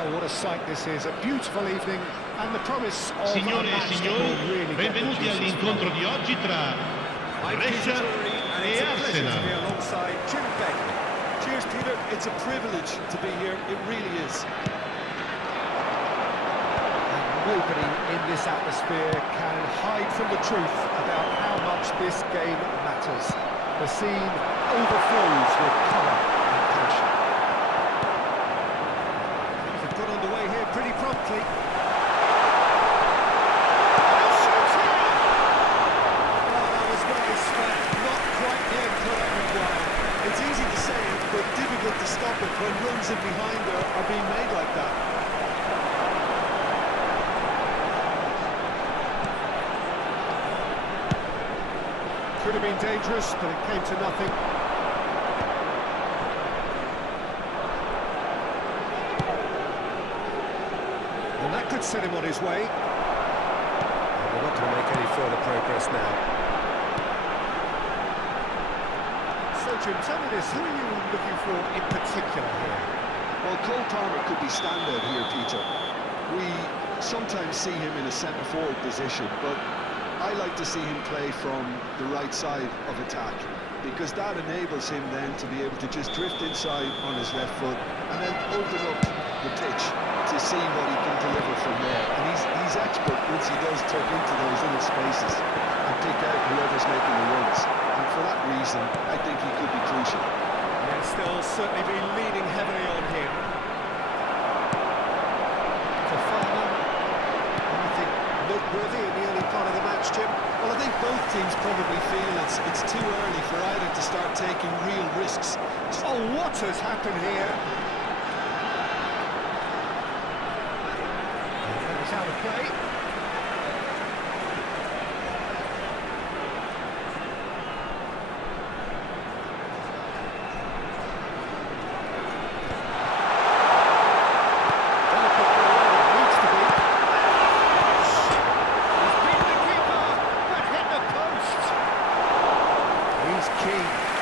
Oh, what a sight this is. A beautiful evening and the promise of a Signore e match that signori, will really get the benvenuti juices all'incontro flowing. di oggi tra Brescia And e it's a pleasure to be Arsenal. alongside Jim Begley. Cheers, Peter. It's a privilege to be here. It really is. Nobody in this atmosphere can hide from the truth about how much this game matters. The scene overflows with colour and passion. They've got underway here pretty promptly. It's easy to say it, but difficult to stop it when runs in behind are being made like that. Could have been dangerous, but it came to nothing. And that could set him on his way. We're not going to make any further progress now. So, Jim, tell me this, who are you looking for in particular here? Well, Cole Palmer could be standout here, Peter. We sometimes see him in a centre-forward position, but I like to see him play from the right side of attack, because that enables him then to be able to just drift inside on his left foot and then open up the pitch to see what he can deliver from there. And he's expert once he does tuck into those little spaces and pick out whoever's making the runs. And for that reason, I think he could be crucial. Yeah, still certainly be leaning heavily on him. Fofana, anything noteworthy in the early part of the match, Jim? Well, I think both teams probably feel it's too early for either to start taking real risks. Oh, what has happened here? That was out of play.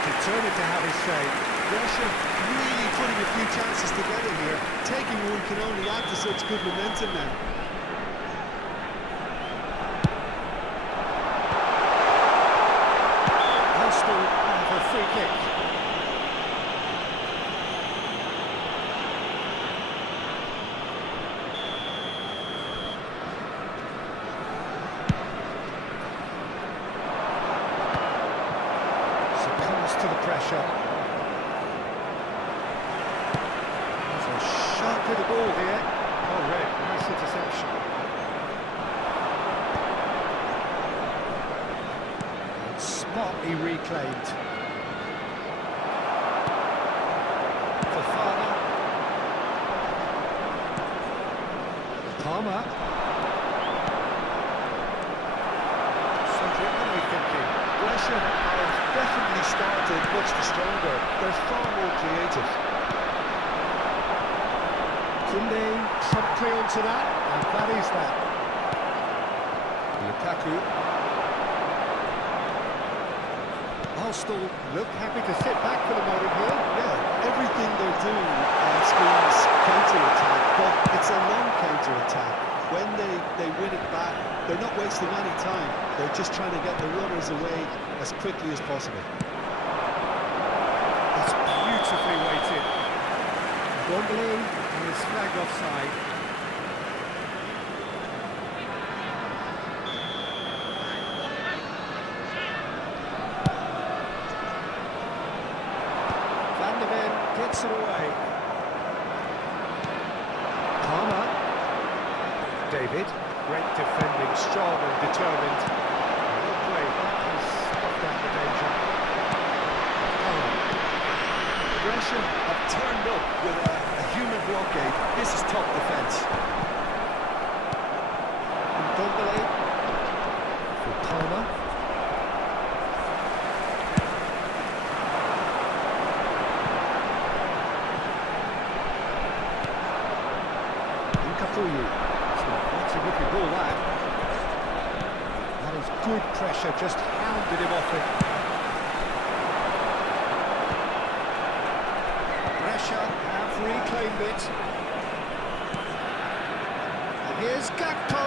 Determined to have his say. Brescia really putting a few chances together here. Taking one can only add to such good momentum now. Arsenal have a free kick. To the pressure. That's a sharp little ball here. Oh, red, nice interception. And smartly reclaimed. Fofana. Palmer. Cedric, what are we thinking? Brescia have definitely started much stronger. They're far more creative. Kunde promptly onto that, and that is that. Lukaku. Arsenal look happy to sit back for the moment here. Yeah, everything they're doing screams counter-attack, but it's a long counter-attack. When they win it back, they're not wasting any time. They're just trying to get the runners away as quickly as possible. It's beautifully weighted. Gondole and his flagged offside. Van der Ven gets it away. Palmer. David, great defending, strong and determined. Well played, that has stopped out the danger. Brescia have turned up with a human blockade. This is top defence. Gondole for Palmer. Nkafuyu. That's a wicked ball, that. That is good pressure, just hounded him off it. Brescia have reclaimed it. Here's Gakpo.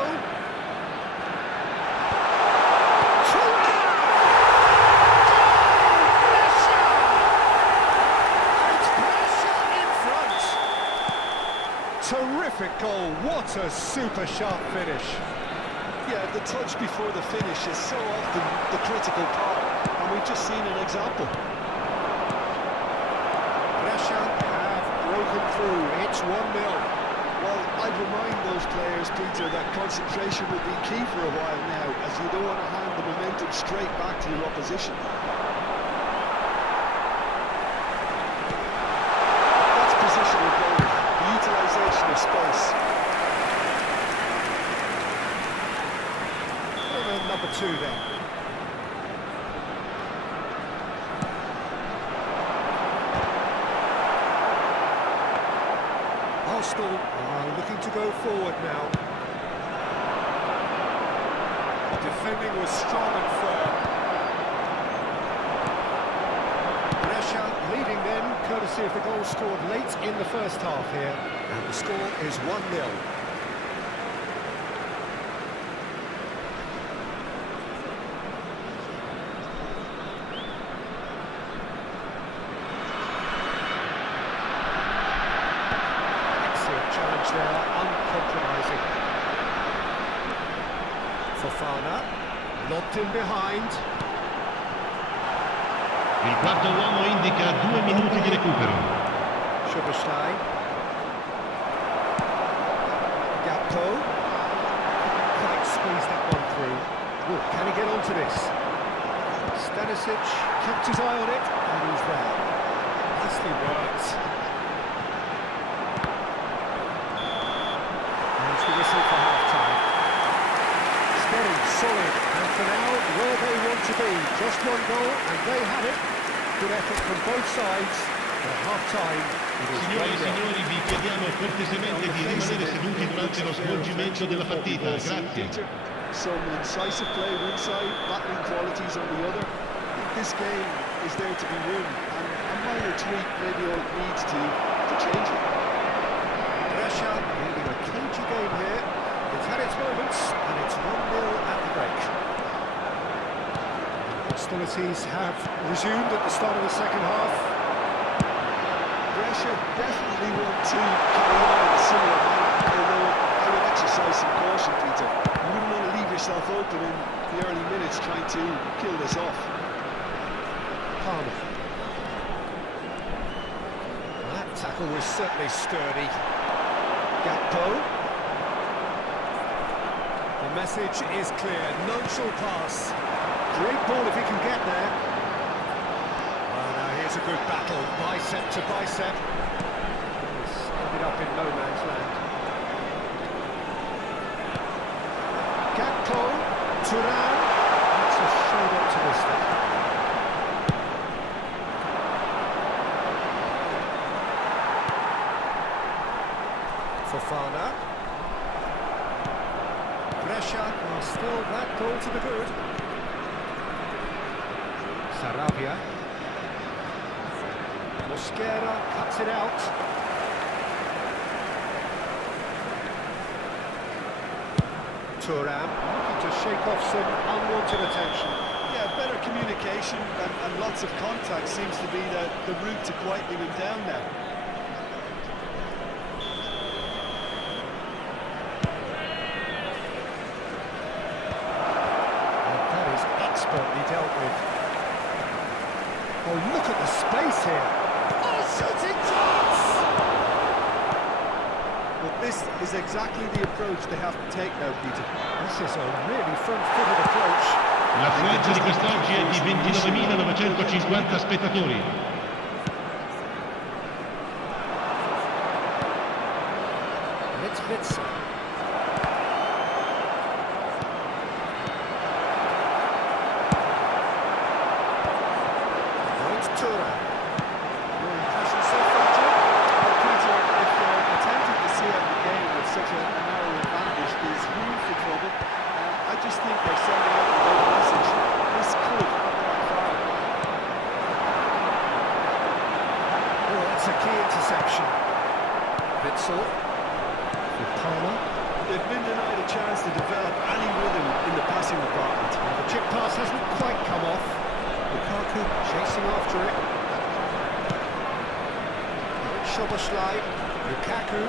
Terrific goal, what a super sharp finish. Yeah, the touch before the finish is so often the critical part, and we've just seen an example. Brescia have broken through, it's 1-0. Well, I'd remind those players, Peter, that concentration will be key for a while now, as you don't want to hand the momentum straight back to your opposition. That's positional goal, the utilisation of space. Number 2 then. Arsenal are looking to go forward now. Defending was strong and firm. Brescia leading them, courtesy of the goal scored late in the first half here. And the score is 1-0. There, uncompromising. Fofana, locked in behind. Il quarto uomo indica 2 minuti di recupero. Szoboszlai. Gakpo. Quite squeezed that one through. Ooh, can he get onto this? Stanisic kept his eye on it, and he's there. Nicely worked. The whistle for half-time. Steady, solid, and for now, where they want to be. Just one goal, and they have it. Good effort from both sides. At half-time, it is Signore e signori, vi chiediamo cortesemente di rimanere seduti durante lo svolgimento della partita. Grazie. Some incisive play one side, battling qualities on the other. I think this game is there to be won, and a minor tweak maybe all it needs to change it. Brescia leading a cagey game here. It's had its moments, and it's 1-0 at the break. Hostilities have resumed at the start of the second half. Brescia definitely want to carry on in a similar manner, although I would exercise some caution, Peter. You wouldn't want to leave yourself open in the early minutes trying to kill this off. Palmer. That tackle was certainly sturdy. Gakpo. The message is clear, none shall pass. Great ball if he can get there. Well, now here's a good battle, bicep to bicep. He's ended up in no man's land. Gakpo, Thuram. That's a showed up to this thing. Fofana. Brescia are still that goal to the good. Sarabia. Mosquera cuts it out. Thuram looking to shake off some unwanted attention. Yeah, better communication and lots of contact seems to be the route to quieting him down now. Expertly dealt with. Oh, look at the space here. Oh, shooting chance! Well, this is exactly the approach they have to take now, Peter. This is a really front-footed approach. L'affluenza di quest'oggi è di 29.950 spettatori. It's Thuram. Your impression so far, Jim? Well, Peter, if they're attempting to see out the game with such a narrow advantage, there's room for trouble. I just think they're sending out the right message. This could backfire. Oh, that's a key interception. Witzel with Palmer. They've been denied a chance to develop any rhythm in the passing department. The chip pass hasn't quite come off. Lukaku chasing after it. Szoboszlai, Lukaku.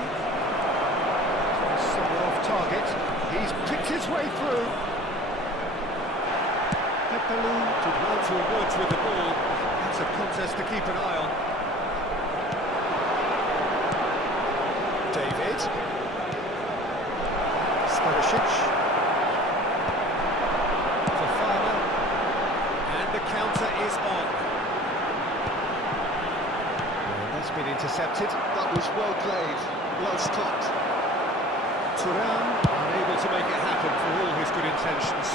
Somewhat off target. He's picked his way through. Pepelu did well to emerge with the ball. That's a contest to keep an eye on. David. Sparasic. Fofana. And the counter is on. That's been intercepted. That was well played, well stopped. Thuram unable to make it happen for all his good intentions.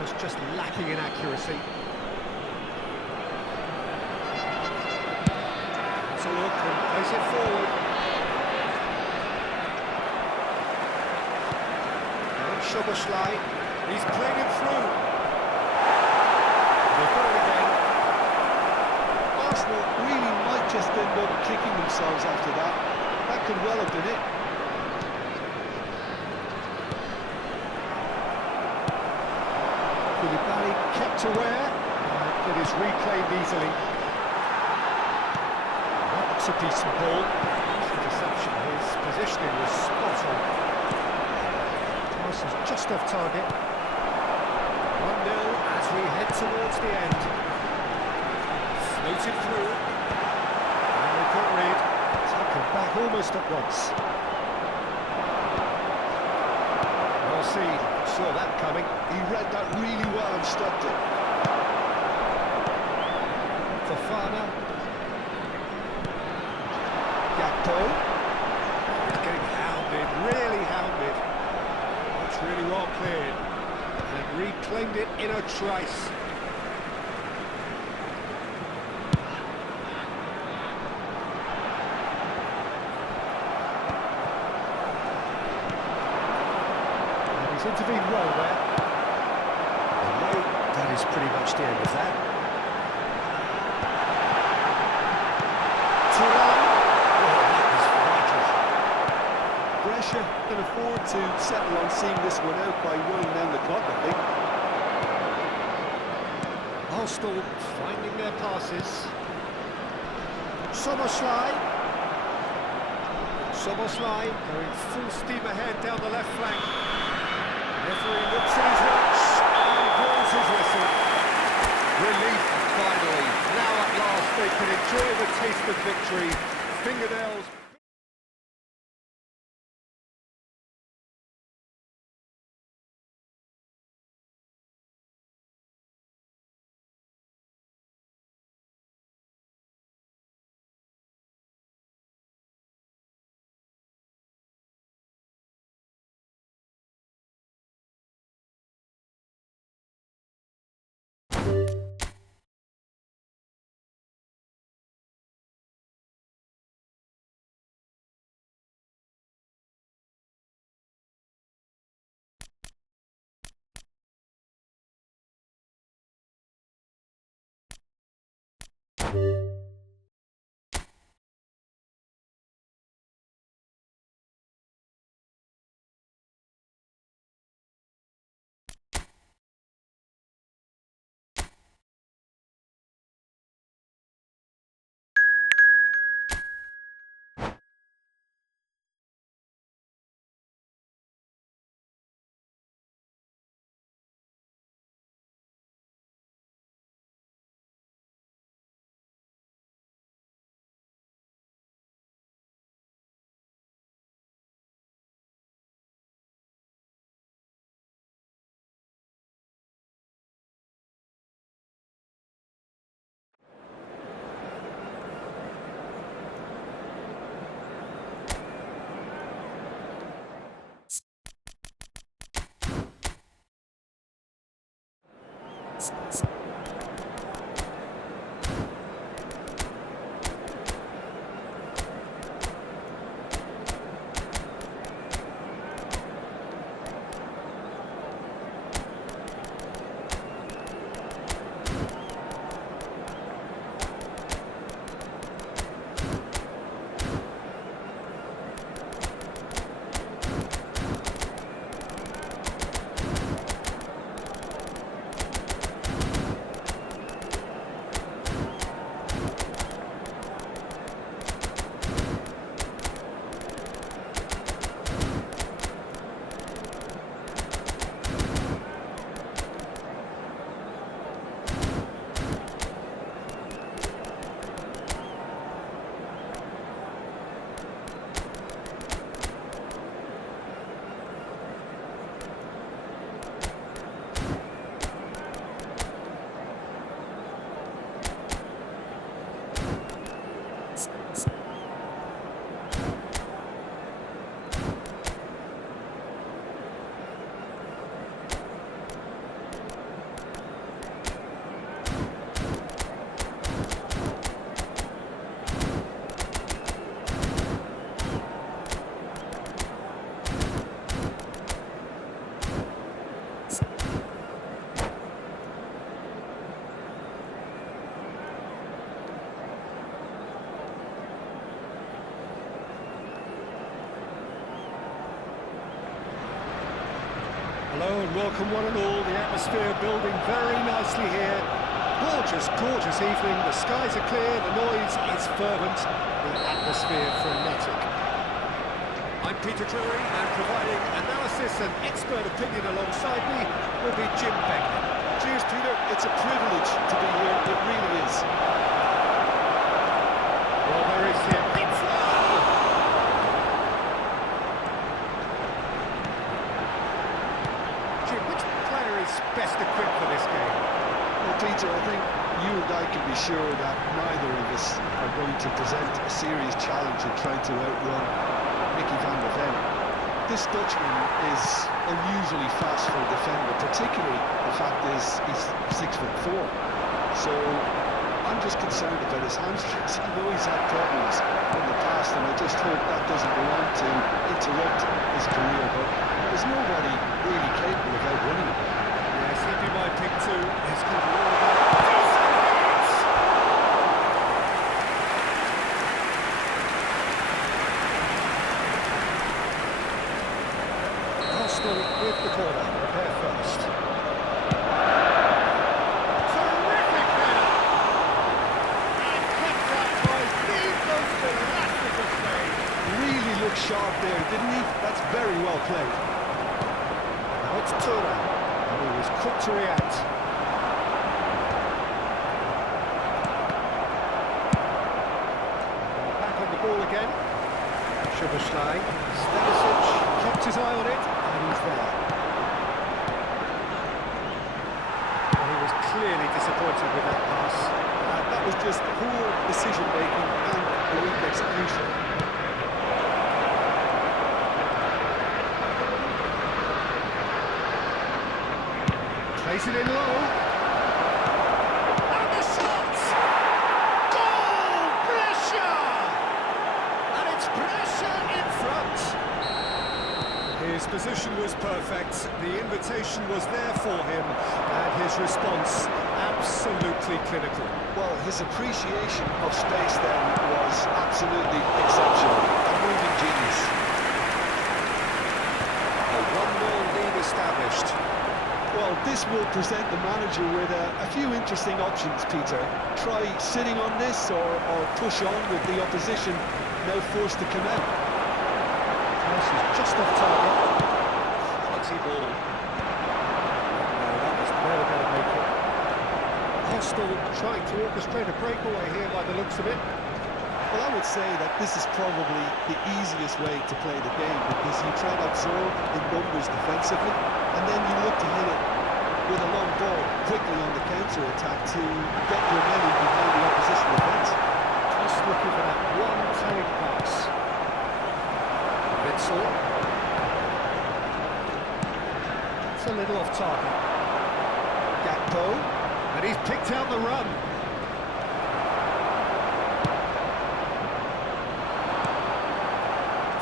Was just lacking in accuracy. It's a look and plays it forward. And Szoboszlai, he's played it through. They've got it again. Arsenal really might just end up kicking themselves after that. That could well have been it. Koulibaly kept aware, and it is replayed easily. That's a decent ball. It's a deception. His positioning was spot on. Pass is just off target. 1-0 as we head towards the end. Floated through. And they got rid. Taken back almost at once. Well seen. Saw that coming. He read that really well and stopped it. Fofana. Gakpo. He's getting hounded, really hounded. That's really well cleared. And reclaimed it in a trice. Intervened well there. That is pretty much the end of that. Thuram. Oh, that was vital. Brescia can afford to settle on seeing this one out by running down the clock, I think. Arsenal finding their passes. Szoboszlai. Szoboszlai going full steam ahead down the left flank. Referee looks at his watch and blows his whistle. Relief, finally. Now at last they can enjoy the taste of victory. Fingernails. Hello and welcome one and all. The atmosphere building very nicely here. Gorgeous, gorgeous evening. The skies are clear, the noise is fervent, the atmosphere frenetic. I'm Peter Drury, and providing analysis and expert opinion alongside me will be Jim Begley. Cheers, Peter. It's a privilege to be here. It really is. Well, there is him. It's Jim, which player is best equipped for this game? Well, Peter, I think you and I can be sure that neither of us are going to present a serious challenge in trying to outrun Mickey van der Ven. This Dutchman is unusually fast for a defender, particularly the fact is he's 6'4". So I'm just concerned about his hamstrings. I know he's had problems in the past, and I just hope that doesn't go on to interrupt his career. But there's nobody really capable of outrunning him. Yes, he'd be my pick too. He's got with the corner, there first. Terrific header! And kept out by the most elastic of play. Really looked sharp there, didn't he? That's very well played. Now it's Thuram, and he was quick to react. Back on the ball again. Szoboszlai, Stanisic kept his eye on it. He's there. Well, he was clearly disappointed with that pass. That was just poor decision-making and a weak execution. Plays it in low. And the shot! Goal! Pressure! And it's pressure in front. His position was perfect, the invitation was there for him, and his response absolutely clinical. Well, his appreciation of space then was absolutely exceptional. A moving genius. A 1-0 lead established. Well, this will present the manager with a few interesting options, Peter. Try sitting on this or push on with the opposition now forced to come out. This is just off target. Quality ball. No, that was never going to make it. Hostile trying to orchestrate a breakaway here by the looks of it. Well, I would say that this is probably the easiest way to play the game, because you try to absorb in numbers defensively, and then you look to hit it with a long ball quickly on the counter-attack to get your men in behind the opposition defence. Just looking for that one telling pass. Witsel. It's a little off target. Gakpo, and he's picked out the run.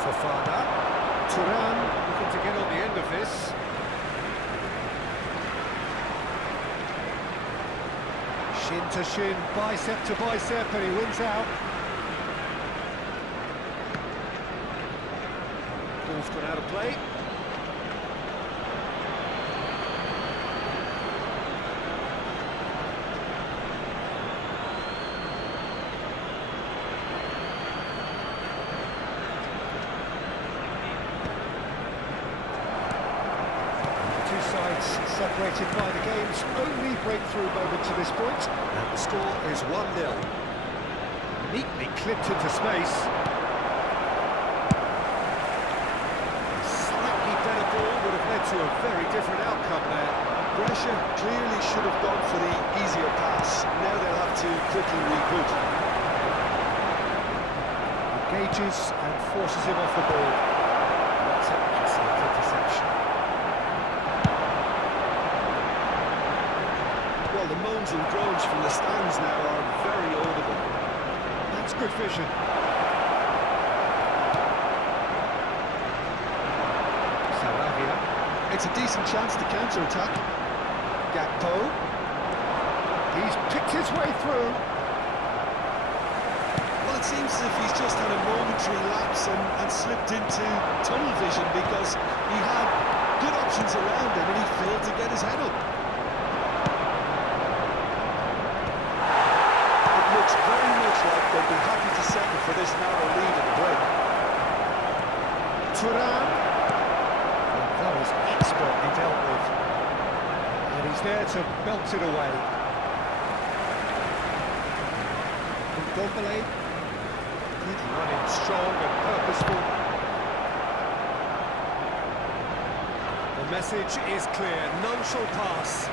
Fofana. Thuram looking to get on the end of this. Shin to shin, bicep to bicep, and he wins out. Ball's gone out of play. The two sides separated by the game's only breakthrough moment to this point, and the score is 1-0. Neatly clipped into space. Would have led to a very different outcome there. Brescia clearly should have gone for the easier pass. Now they'll have to quickly reboot. Engages and forces him off the ball. That's an excellent interception. Well, the moans and groans from the stands now are very audible. That's good vision. It's a decent chance to counter-attack. Gakpo. He's picked his way through. Well, it seems as if he's just had a momentary lapse and slipped into tunnel vision, because he had good options around him. there to belt it away. Ndombele, good running, strong and purposeful. The message is clear, none shall pass.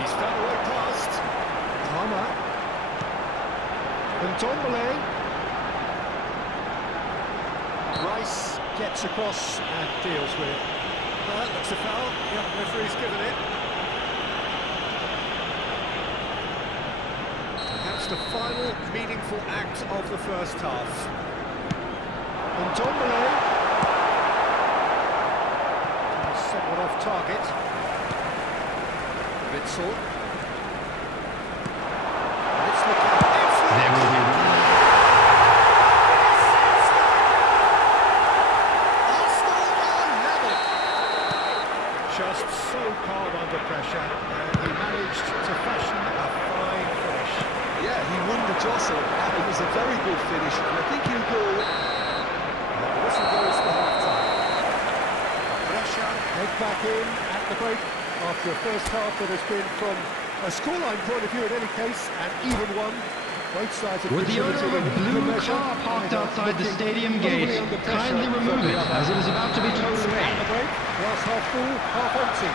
He's found a way past. Palmer. Ndombele. Rice gets across and deals with it. That looks a foul. Yep, referee's given it. That's the final meaningful act of the first half. Ndombele. Somewhat off target. Witzel. It's There will be just so calm under pressure, and he managed to fashion a fine finish. Yeah, he won the jostle, and it was a very good finish, and I think he'll go... The whistle goes for half-time. Pressure, head back in at the break, after a first half that has been, from a scoreline point of view in any case, an even one. Both sides have Would the owner of a blue car parked outside the stadium gate kindly remove it, as it is about to be towed away? At the break, glass half full, half empty.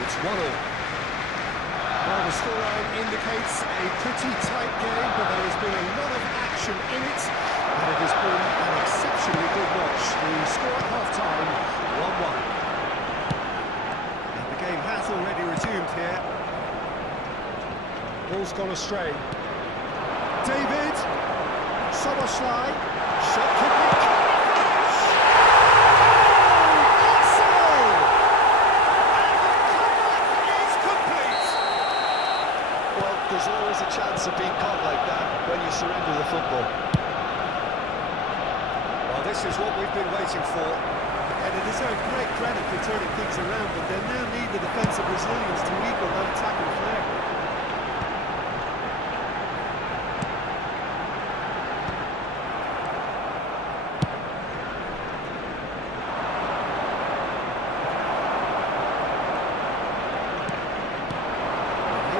It's 1-1. Well, the scoreline indicates a pretty tight game, but there has been a lot of action in it, and it has been an exceptionally good watch. The score at half-time, 1-1. And the game has already resumed here. Ball's gone astray. David, Soboslai, shot could be finish! Arsenal! And the comeback is complete! Well, there's always a chance of being caught like that when you surrender the football. Well, this is what we've been waiting for. And it deserves great credit for turning things around, but they now need the defensive resilience to equal that attacking flair.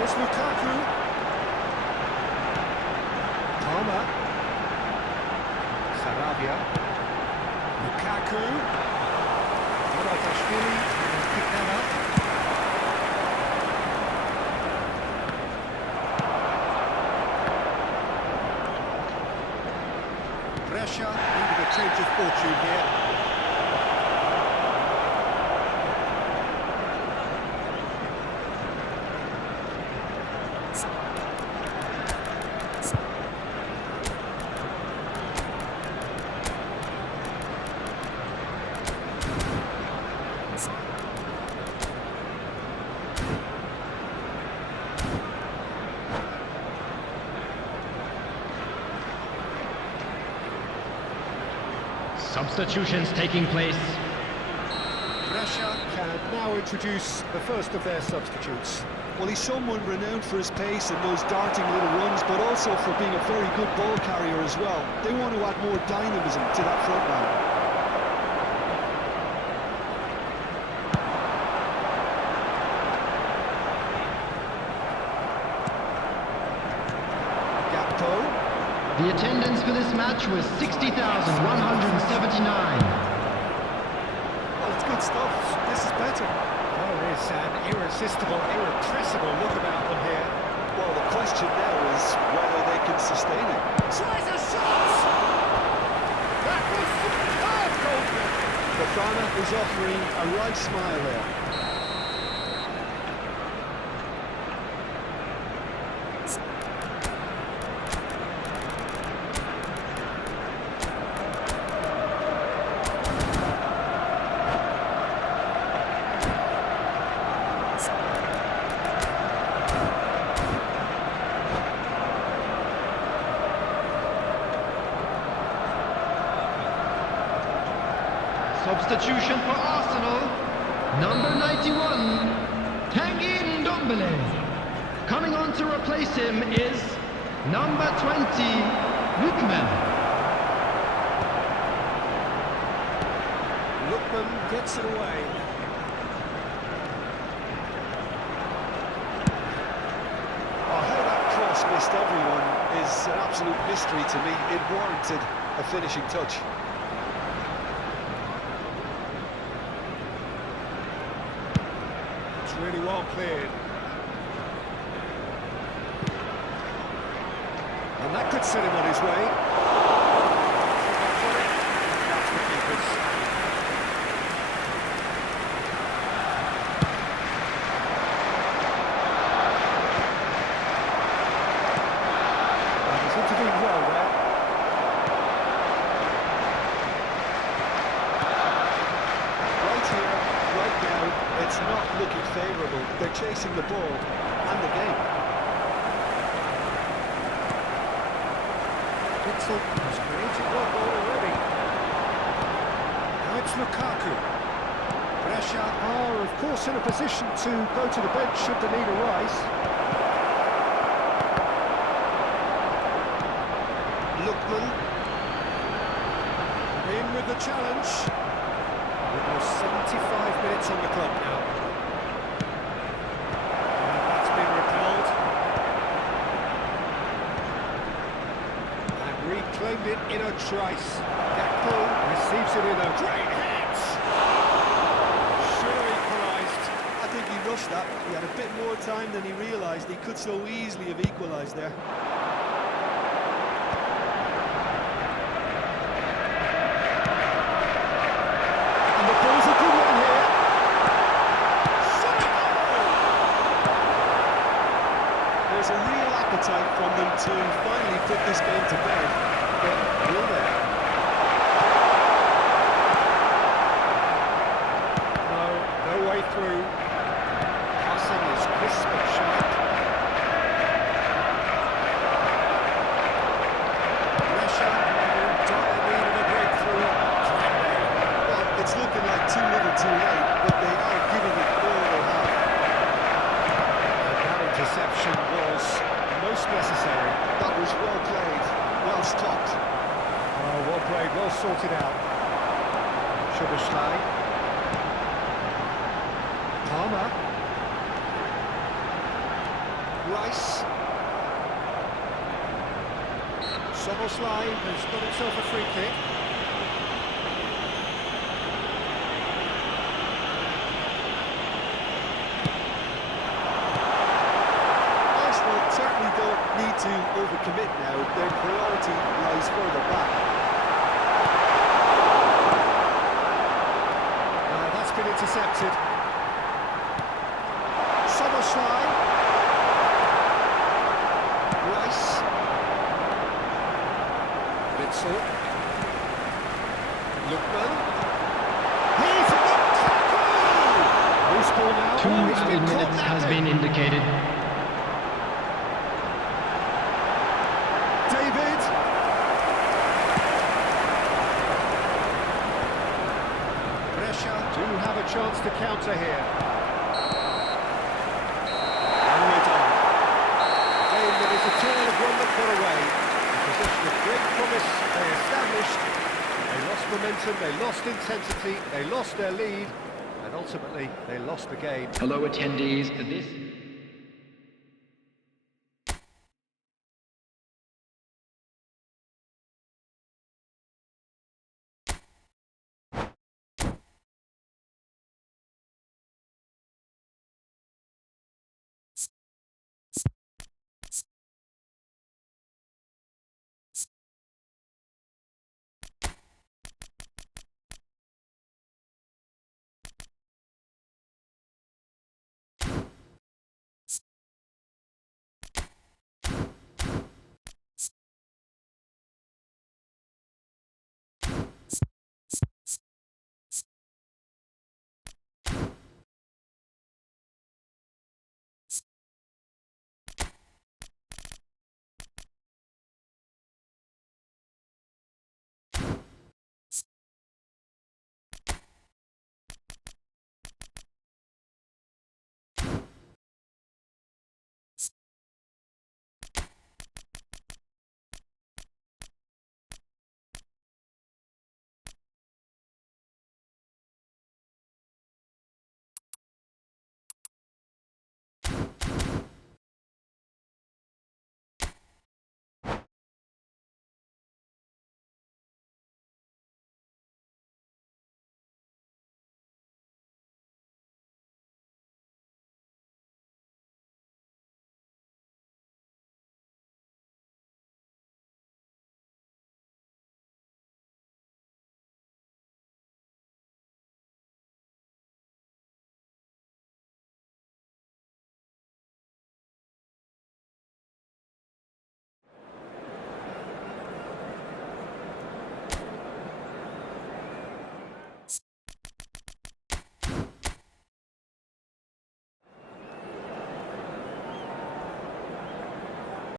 Here's Lukaku. Palmer. Sarabia. Lukaku. Baratashvili can pick that up. Pressure, needed a change of fortune here. Substitutions taking place. Pressure can now introduce the first of their substitutes. Well, he's someone renowned for his pace and those darting little runs, but also for being a very good ball carrier as well. They want to add more dynamism to that front line. The attendance for this match was 60,179. Well, it's good stuff. This is better. There is an irresistible, irrepressible look about them here. Well, the question now is whether they can sustain it. Tries a shot! That was superb goalkeeping! Bafana is offering a right smile there. Substitution for Arsenal, number 91, Ndombele. Coming on to replace him is number 20, Lookman. Lookman gets it away. Oh, how that cross missed everyone is an absolute mystery to me. It warranted a finishing touch. It's really well cleared. And that could set him on his way. That's the keeper's. Well, he's intervened well there. Right here, right now, it's not looking favourable. They're chasing the ball and the game. Witzel has created one goal already. Now it's Lukaku. Brescia are, of course, in a position to go to the bench should the need arise. Lookman. In with the challenge. Almost 75 minutes on the clock now. And that's been repelled. And reclaimed it in a trice. Gakpo receives it in a great hit. Should have equalised. I think he rushed that. He had a bit more time than he realised. He could so easily have equalised there. And the ball's a good one here. There's a real appetite from them to finally put this game to bed. But will they? No way through. Passing is crisp and sharp. Brescia in dire need of a breakthrough. Well, it's looking like too little too late, but they are giving it all they have. That interception was most necessary. That was well played, well stopped. Oh, well played, well sorted out. Szoboszlai. Palmer. Rice. Szoboszlai has got himself a free kick. Arsenal certainly don't need to overcommit now. Their priority lies further back. That's been intercepted. Szoboszlai. Rice. Witzel. Lookman. He's a good tackle! Loose ball now. 2 Oh, he's added been caught minutes has napping. been indicated. David. Brescia do have a chance to counter here. And we're done. A game that is a tale of one that got away. A position of great promise they established. They lost momentum, they lost intensity, they lost their lead, and ultimately they lost the game. Hello attendees, this